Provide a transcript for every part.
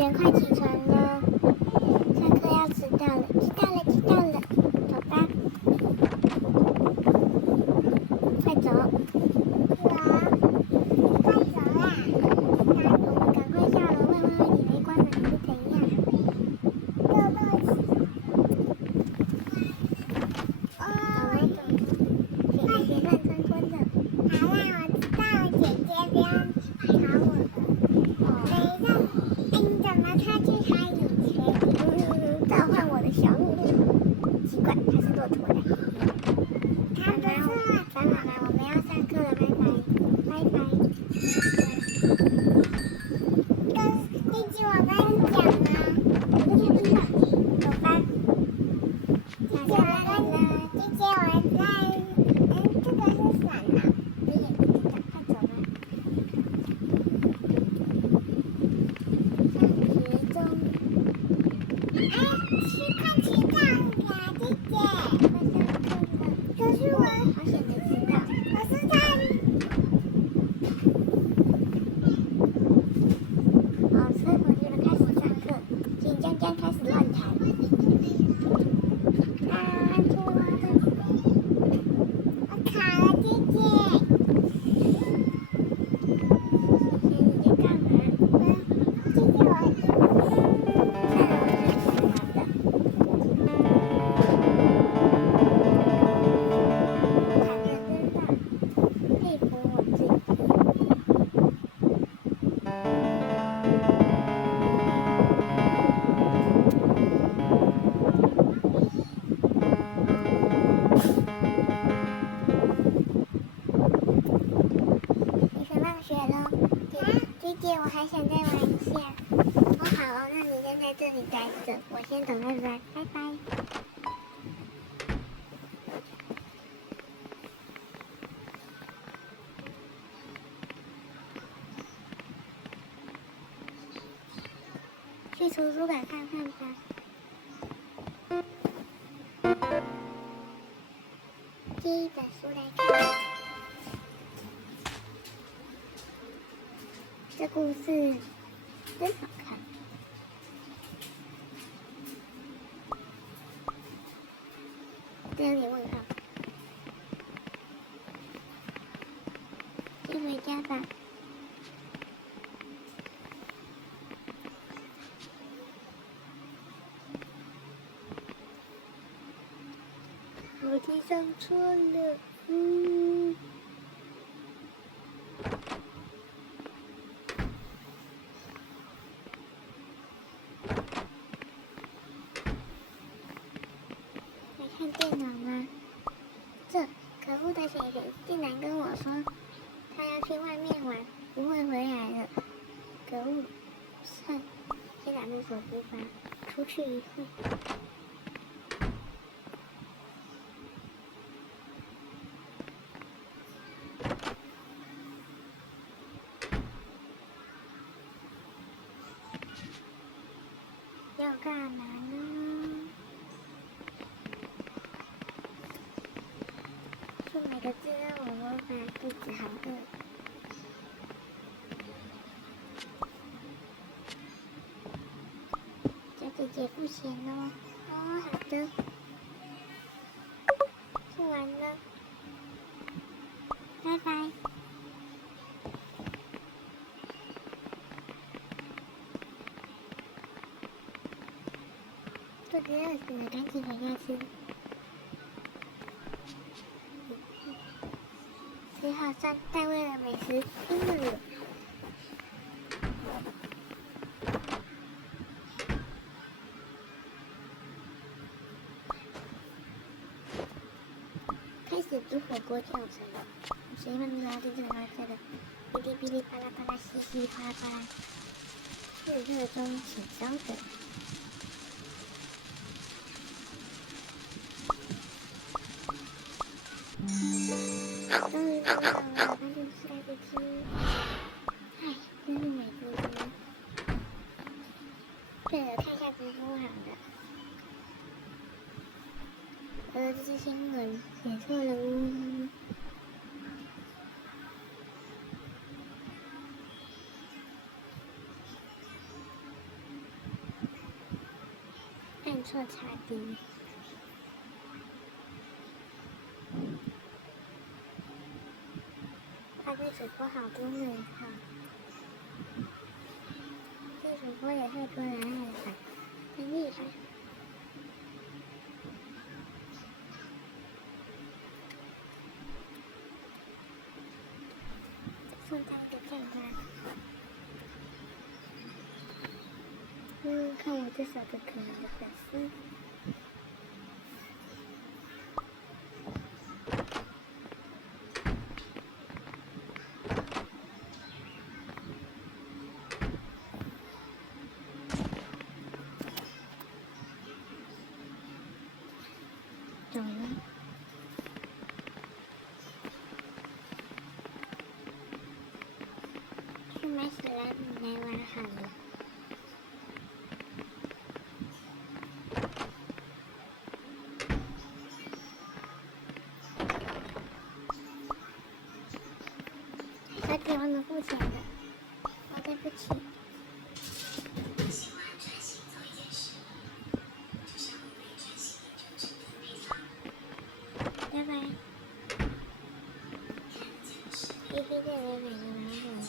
学快启程了，上课要迟到了，迟到了，走吧，快走。快走啦！我们赶快下楼，问问你没关门还是怎样？走了，走了，别乱吞吞的。好啦，我知道了，姐姐不要吵我了。等一下，你怎么他去海里去？召唤我的小秘密。奇怪，它是骆驼的。它不是。烦了，我们要上课了，拜拜。弟弟，我跟你讲啊，我就不知道。走吧。弟弟，我在，这个是伞啊，你也不知道，快走吧。上学中。快迟到了，弟弟。快上课了。可是我好险没迟到。可是他。车同学们开始上课，请江江开始乱弹。错了，我卡了，姐姐。你在干嘛？姐姐，佩服我自己。放学了，姐姐，我还想再玩一下。好哦，那你先在这里待着，我先等会来，拜拜。去图书馆看看吧。借一本书来看。这故事真好看。这有点问号。先回家吧。楼梯上错了，来看电脑吗？这可恶的谁竟然跟我说他要去外面玩，不会回来了。可恶！哼，先打开手机吧，出去一会。要干嘛呢？去买个自热火锅吧，肚子好饿。叫姐姐付钱哦。好的。付完了，拜拜。肚子饿死了，赶紧回家吃。只好再为了美食拼了。开始煮火锅跳绳，谁们都要在这个拉这个，哔哩哔哩啪啦啪啦，稀稀啪啦啪啦，热热中请稍等。终于煮好了，那就开始吃。唉，真是美滋滋。对了，看一下直播好了。这是新闻，写错了呜。用错差低。他对主播好多人哈，对主播也太多人爱了吧，真厉害！送他一个赞吧。看我这首歌可能的粉丝。走了。去买史莱姆来玩好了。他给忘了付钱的，我对不起。拜拜。一批这里买的拿走。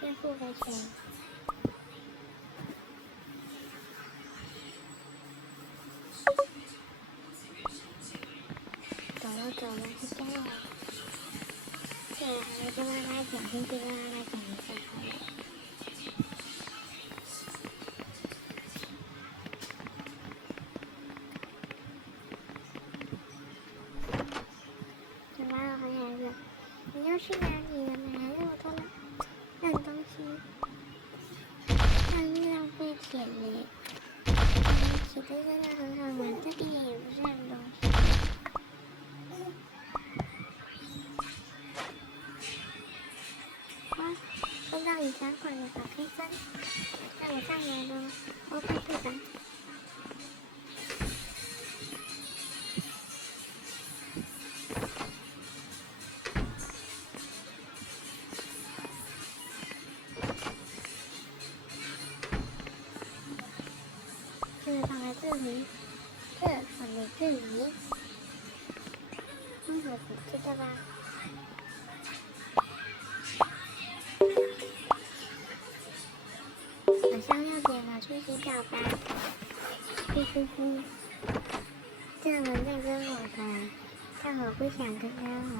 先付个钱。走了，回家了。对了，还没跟妈妈讲，先去跟妈妈讲一下好了。怎么了，红孩子？你要去哪里了？买了那么多烂东西，这样浪费钱呢。骑的真的很好玩，这边也不是烂东西。收到隐藏款的小黑分，在我上来了，欧快速版。这个放在这里，这放在这里，知道吧？晚上6点了，去洗澡吧。嘿嘿嘿，这轮在跟我的，但我不想跟他玩，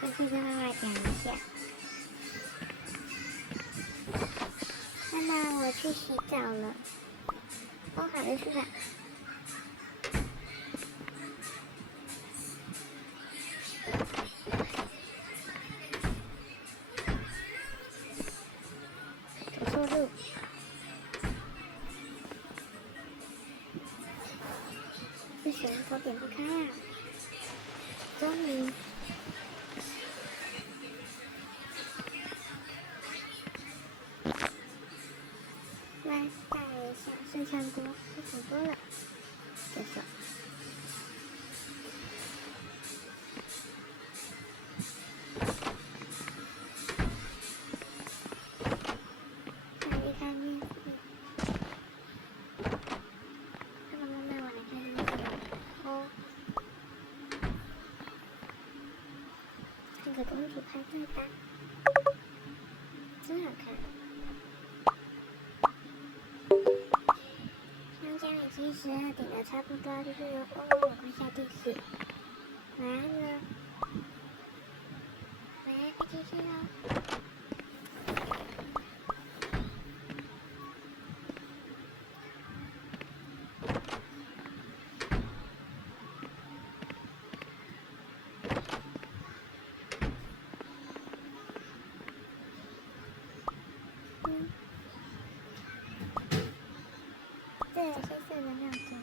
就去跟妈妈讲一下。妈妈，我去洗澡了。哦，好的，是吧？走错路。为什么头点不开啊？终于。来带一下，剩下多，很多了。这首。看一看电视。爸爸妈妈，我来看电视。哦。看个公主派对吧，真好看。现在已经12点了，差不多就是我快下电视。晚安了，晚安，快继续喽。这个黑色的闹钟。